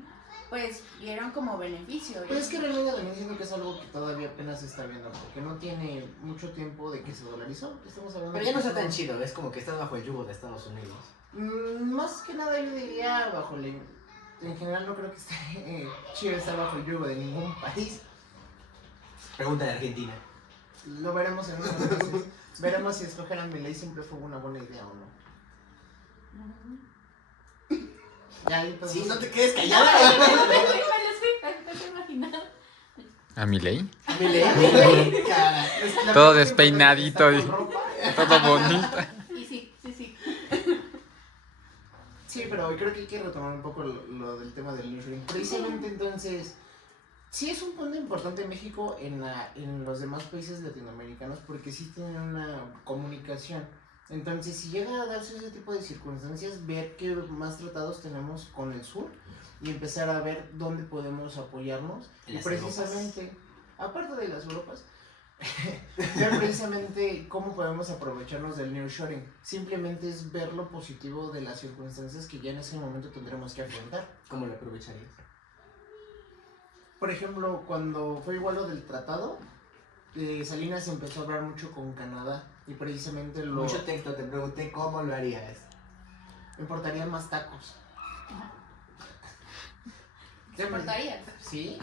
pues vieron como beneficio. Pues es que realmente también siento que es algo que todavía apenas se está viendo, porque no tiene mucho tiempo de que se dolarizó. Estamos hablando Pero ya no de- está tan chido, es como que estás bajo el yugo de Estados Unidos. Más que nada yo diría bajo el... En general no creo que esté chido estar bajo el yugo de ningún país. Pregunta de Argentina. Lo veremos en unos meses. Veremos si escoger a Milei siempre fue una buena idea o no. Ya, entonces... Sí, no te quedes Me callada. lo estoy imaginando. ¿A mi ley? Milei, cara. Todo despeinadito Está y- con ropa. Todo bonito. Y sí. Sí, pero creo que hay que retomar un poco lo del tema del nearshoring. Precisamente entonces, sí es un punto importante en México en los demás países latinoamericanos porque sí tienen una comunicación. Entonces, si llega a darse ese tipo de circunstancias, ver qué más tratados tenemos con el sur y empezar a ver dónde podemos apoyarnos. En Y las precisamente, aparte de las Europas, ver precisamente cómo podemos aprovecharnos del nearshoring. Simplemente es ver lo positivo de las circunstancias que ya en ese momento tendremos que afrontar. ¿Cómo lo aprovecharías? Por ejemplo, cuando fue igual lo del tratado, Salinas empezó a hablar mucho con Canadá y precisamente lo Mucho texto, te pregunté cómo lo harías. importarían más tacos. ¿Exportarías ¿Sí?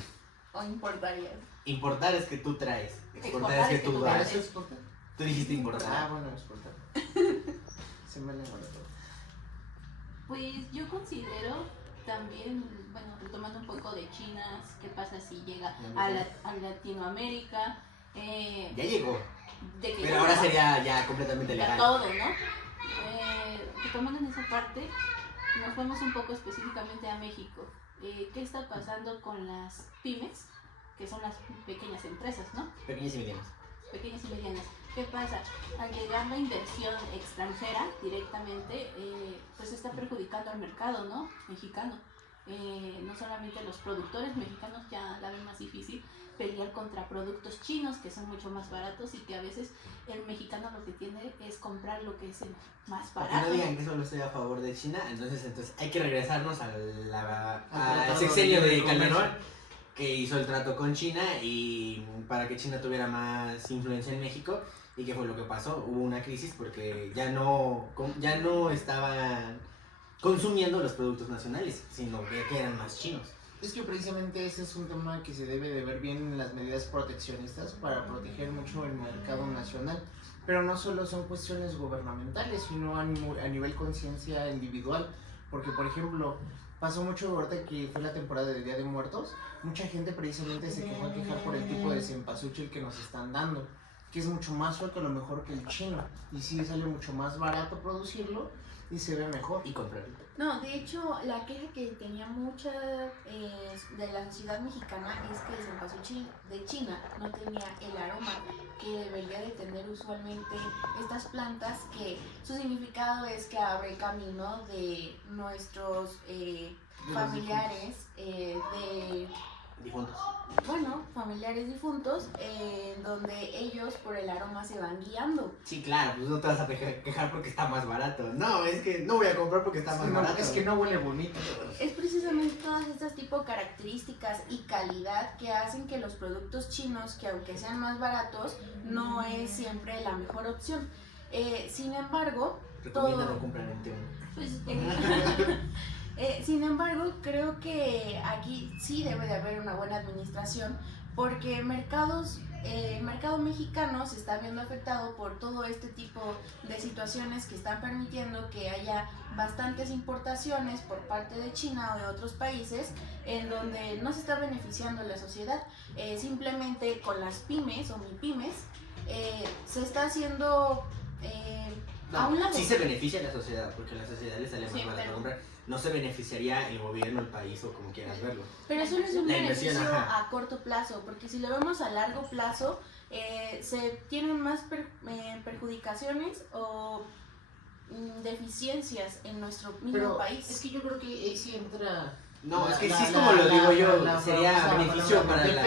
o importarías? Importar es que tú traes. Exportar Exportar es que tú ¿Para das. eso exportar? Tú dijiste importar. Ah, bueno, exportar. Se me lengua todo. Pues yo considero también, bueno, retomando un poco de China, qué pasa si llega a Latinoamérica, Ya llegó. de que Pero ahora sería ya completamente ya legal. todo, ¿no? Retomando en esa parte, nos vamos un poco específicamente a México. ¿Qué está pasando con las pymes, que son las pequeñas empresas, ¿no? Pequeñas y medianas. Pequeñas y medianas? ¿Qué pasa? Al llegar la inversión extranjera directamente, pues está perjudicando al mercado, ¿no? Mexicano. No solamente los productores mexicanos ya la ven más difícil pelear contra productos chinos que son mucho más baratos y que a veces el mexicano lo que tiene es comprar lo que es el más Para que barato. no digan que solo estoy a favor de China, entonces hay que regresarnos al Tratado sexenio de de Libre Calderón, Comercio. que hizo el trato con China y para que China tuviera más influencia en México. ¿Y qué fue lo que pasó? Hubo una crisis porque ya no estaban consumiendo los productos nacionales, sino que eran más chinos. Es que precisamente ese es un tema que se debe de ver bien en las medidas proteccionistas para proteger mucho el mercado nacional. Pero no solo son cuestiones gubernamentales, sino a nivel conciencia individual. Porque, por ejemplo, pasó mucho ahorita que fue la temporada de Día de Muertos. Mucha gente precisamente se quejó a quejar por el tipo de cempasúchil que nos están dando, que es mucho más suave a lo mejor que el chino. Y sí sale mucho más barato producirlo y se ve mejor. Y comprarlo. No, de hecho, la queja que tenía mucha de la sociedad mexicana es que el cempasúchil de China no tenía el aroma que debería de tener usualmente estas plantas, que su significado es que abre camino de nuestros familiares Difuntos. familiares difuntos, donde ellos por el aroma se van guiando. Sí, claro, pues no te vas a quejar porque está más barato. No, es que no voy a comprar porque está más barato. Es que no huele bonito. Es precisamente todas estas tipo de características y calidad que hacen que los productos chinos, que aunque sean más baratos, no es siempre la mejor opción. Sin embargo, Recomienda todo- no comprar en Temu. Pues, sin embargo, creo que aquí sí debe de haber una buena administración, porque el mercado mexicano se está viendo afectado por todo este tipo de situaciones que están permitiendo que haya bastantes importaciones por parte de China o de otros países, en donde no se está beneficiando la sociedad. Simplemente con las pymes o mipymes se está haciendo a un No, lado. sí se beneficia a la sociedad, porque a la sociedad le sale más Sí, barato pero- comprar. No se beneficiaría el gobierno, el país o como quieras verlo. Pero eso no es un La inversión, beneficio ajá. a corto plazo, porque si lo vemos a largo plazo, se tienen más perjudicaciones o deficiencias en nuestro mismo Pero país. es que yo creo que ahí sí entra. No, es que sí es como lo digo yo, sería beneficio para la...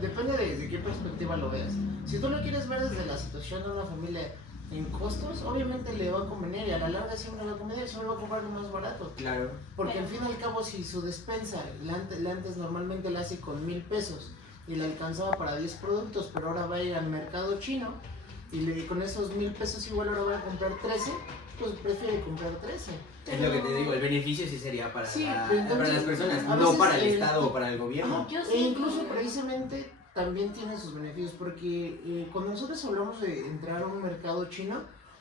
Depende de qué perspectiva lo veas. Si tú lo quieres ver desde la situación de una familia en costos, obviamente le va a convenir y a la larga siempre va a convenir, siempre va a comprar lo más barato. Claro. Porque al fin y al cabo, si su despensa la antes normalmente la hace con 1,000 pesos y le alcanzaba para 10 productos, pero ahora va a ir al mercado chino y con esos 1,000 pesos igual ahora va a comprar 13, pues prefiere comprar 13. Es lo que te digo, el beneficio sí sería para, Sí, para pero entonces, las personas, a no veces para el el- Estado o para el gobierno. yo E sí incluso creo- precisamente también tiene sus beneficios, porque cuando nosotros hablamos de entrar a un mercado chino,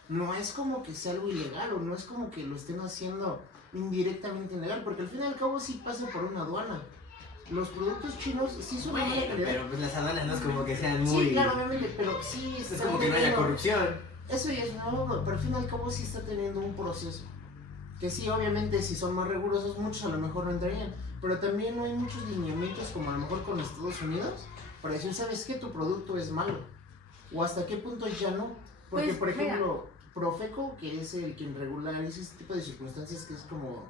no es como que sea algo ilegal o no es como que lo estén haciendo indirectamente ilegal, porque al fin y al cabo sí pasa por una aduana. Los productos chinos sí son de mala Bueno, calidad. pero pues las aduanas no es como que sean muy... Sí, claro, obviamente, pero sí es está como que no haya teniendo- corrupción. Eso ya es nuevo, pero al fin y al cabo sí está teniendo un proceso. Que sí, obviamente, si son más rigurosos, muchos a lo mejor no entrarían. Pero también no hay muchos lineamientos, como a lo mejor con Estados Unidos, para decir, ¿sabes qué? Tu producto es malo. O hasta qué punto ya no. Porque, Pues, por mira. ejemplo, Profeco, que es el quien regulariza ese tipo de circunstancias, que es como.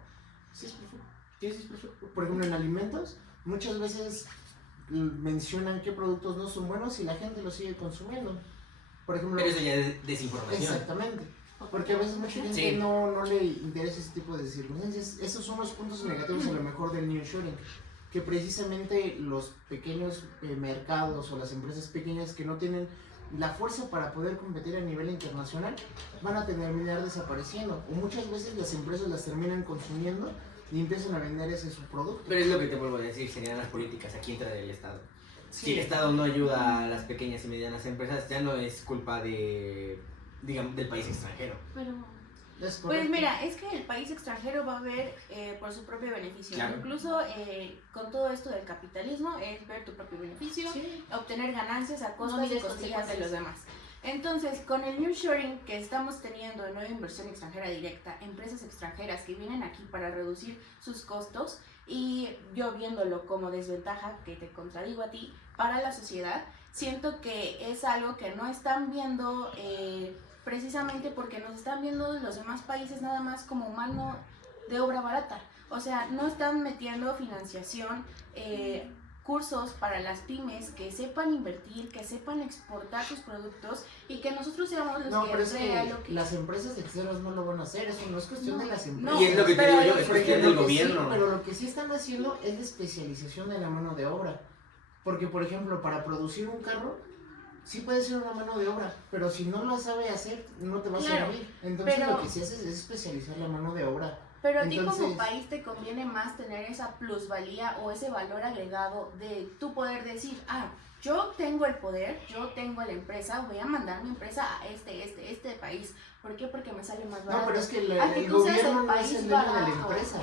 ¿Sí es Profeco? Sí, sí, es perfecto. Por ejemplo, en alimentos, muchas veces mencionan qué productos no son buenos y la gente los sigue consumiendo. Por ejemplo, Pero eso ya es desinformación. exactamente. Porque a veces mucha gente Sí. no le interesa ese tipo de circunstancias. Esos son los puntos negativos a lo mejor del nearshoring, que precisamente los pequeños mercados o las empresas pequeñas que no tienen la fuerza para poder competir a nivel internacional van a terminar desapareciendo. O muchas veces las empresas las terminan consumiendo y empiezan a vender ese su producto. Pero es lo que te vuelvo a decir, serían las políticas, aquí entra el Estado. Sí. Si el Estado no ayuda a las pequeñas y medianas empresas, ya no es culpa de, digamos, del país extranjero. Pero Es pues correcto. mira, es que el país extranjero va a ver por su propio beneficio. Claro. Incluso con todo esto del capitalismo es ver tu propio beneficio, Sí. obtener ganancias a No costas y mides costillas de consecuencias. los demás. Entonces, con el nearshoring que estamos teniendo de nueva inversión extranjera directa, empresas extranjeras que vienen aquí para reducir sus costos y yo viéndolo como desventaja, que te contradigo a ti, para la sociedad, siento que es algo que no están viendo precisamente porque nos están viendo los demás países nada más como mano de obra barata. O sea, no están metiendo financiación, cursos para las pymes que sepan invertir, que sepan exportar sus productos y que nosotros seamos los No, que pero es vean que lo que... las empresas externas no lo van a hacer, eso no es cuestión No, de las no, empresas. Y es lo que te pero digo yo, lo es que- cuestión Porque del lo que sí, gobierno. pero lo que sí están haciendo es la especialización de la mano de obra. Porque, por ejemplo, para producir un carro, sí puede ser una mano de obra, pero si no lo sabe hacer, no te va a Claro, servir. Entonces pero- lo que sí haces es especializar la mano de obra. Pero a ti como Entonces- país te conviene más tener esa plusvalía o ese valor agregado de tu poder decir, yo tengo el poder, yo tengo la empresa, voy a mandar mi empresa a este país. ¿Por qué? Porque me sale más barato. No, pero es que A que el tú seas gobierno el no es país el dueño de la barato. empresa.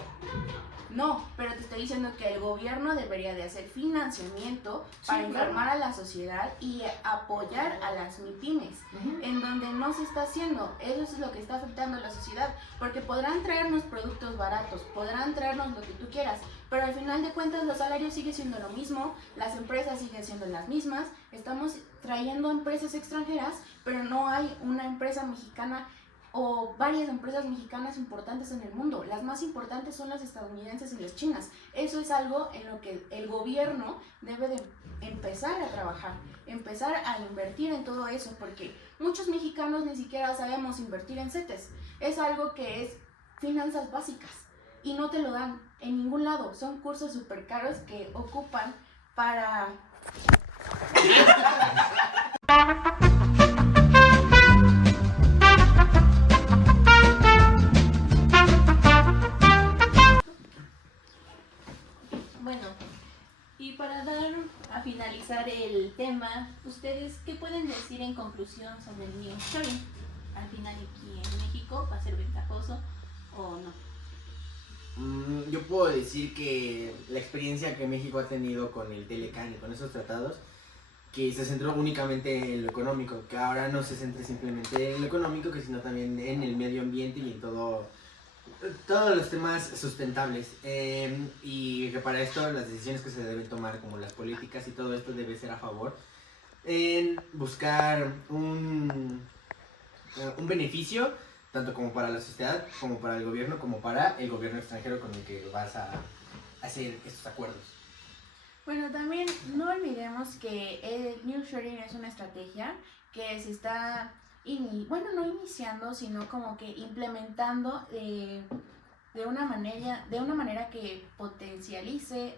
No, pero te estoy diciendo que el gobierno debería de hacer financiamiento para claro. informar a la sociedad y apoyar a las MIPYMES, en donde no se está haciendo. Eso es lo que está afectando a la sociedad, porque podrán traernos productos baratos, podrán traernos lo que tú quieras, pero al final de cuentas los salarios siguen siendo lo mismo, las empresas siguen siendo las mismas, estamos trayendo empresas extranjeras, pero no hay una empresa mexicana o varias empresas mexicanas importantes en el mundo. Las más importantes son las estadounidenses y las chinas. Eso es algo en lo que el gobierno debe de empezar a trabajar, empezar a invertir en todo eso, porque muchos mexicanos ni siquiera sabemos invertir en CETES. Es algo que es finanzas básicas y no te lo dan en ningún lado. Son cursos súper caros que ocupan para... Bueno, y para dar a finalizar el tema, ¿ustedes qué pueden decir en conclusión sobre el nearshoring? Al final aquí en México, ¿va a ser ventajoso o no? Yo puedo decir que la experiencia que México ha tenido con el Telecan y con esos tratados, que se centró únicamente en lo económico, que ahora no se centre simplemente en lo económico, que sino también en el medio ambiente y en todos los temas sustentables. Y que para esto las decisiones que se deben tomar, como las políticas y todo esto, debe ser a favor en buscar un beneficio tanto como para la sociedad, como para el gobierno, como para el gobierno extranjero con el que vas a hacer estos acuerdos. Bueno, también no olvidemos que el nearshoring es una estrategia que se está, no iniciando, sino como que implementando de una manera que potencialice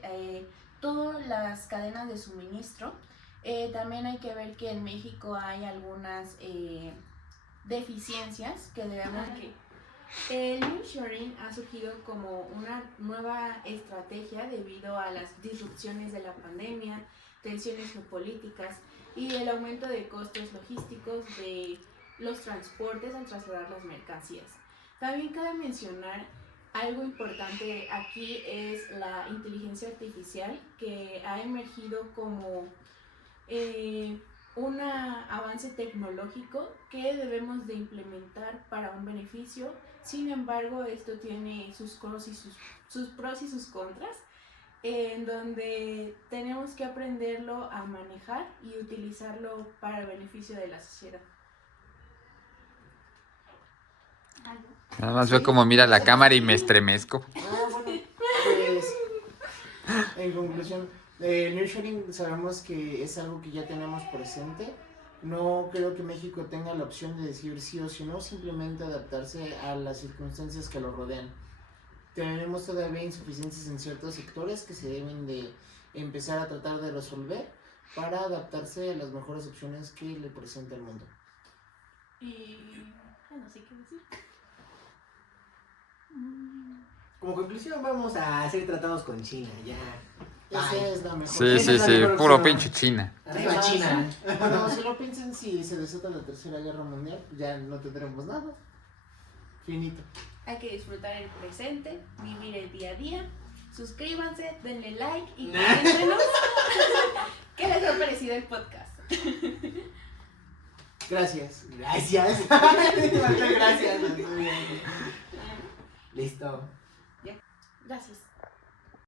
todas las cadenas de suministro. También hay que ver que en México hay algunas deficiencias que debemos que... El nearshoring ha surgido como una nueva estrategia debido a las disrupciones de la pandemia, tensiones geopolíticas y el aumento de costos logísticos de los transportes al trasladar las mercancías. También cabe mencionar algo importante aquí es la inteligencia artificial, que ha emergido como un avance tecnológico que debemos de implementar para un beneficio. Sin embargo, esto tiene sus pros y sus contras, en donde tenemos que aprenderlo a manejar y utilizarlo para el beneficio de la sociedad. ¿Algo? Nada más veo como mira la cámara y me estremezco. Bueno, pues en conclusión, el nearshoring sabemos que es algo que ya tenemos presente. No creo que México tenga la opción de decir sí o sí no, simplemente adaptarse a las circunstancias que lo rodean. Tenemos todavía insuficiencias en ciertos sectores que se deben de empezar a tratar de resolver para adaptarse a las mejores opciones que le presenta el mundo. Y no sé qué decir. como conclusión vamos a hacer tratados con China, ya. Esa Bye. es la mejor. Sí, Esa sí, es la sí, mejor puro opción. pinche China. Arriba China. Bueno, si lo piensan, si se desata la tercera guerra mundial, ya no tendremos nada. Finito. Hay que disfrutar el presente, vivir el día a día. Suscríbanse, denle like y coméntenos qué les ha parecido el podcast. Gracias. Gracias. Gracias. Listo. Gracias.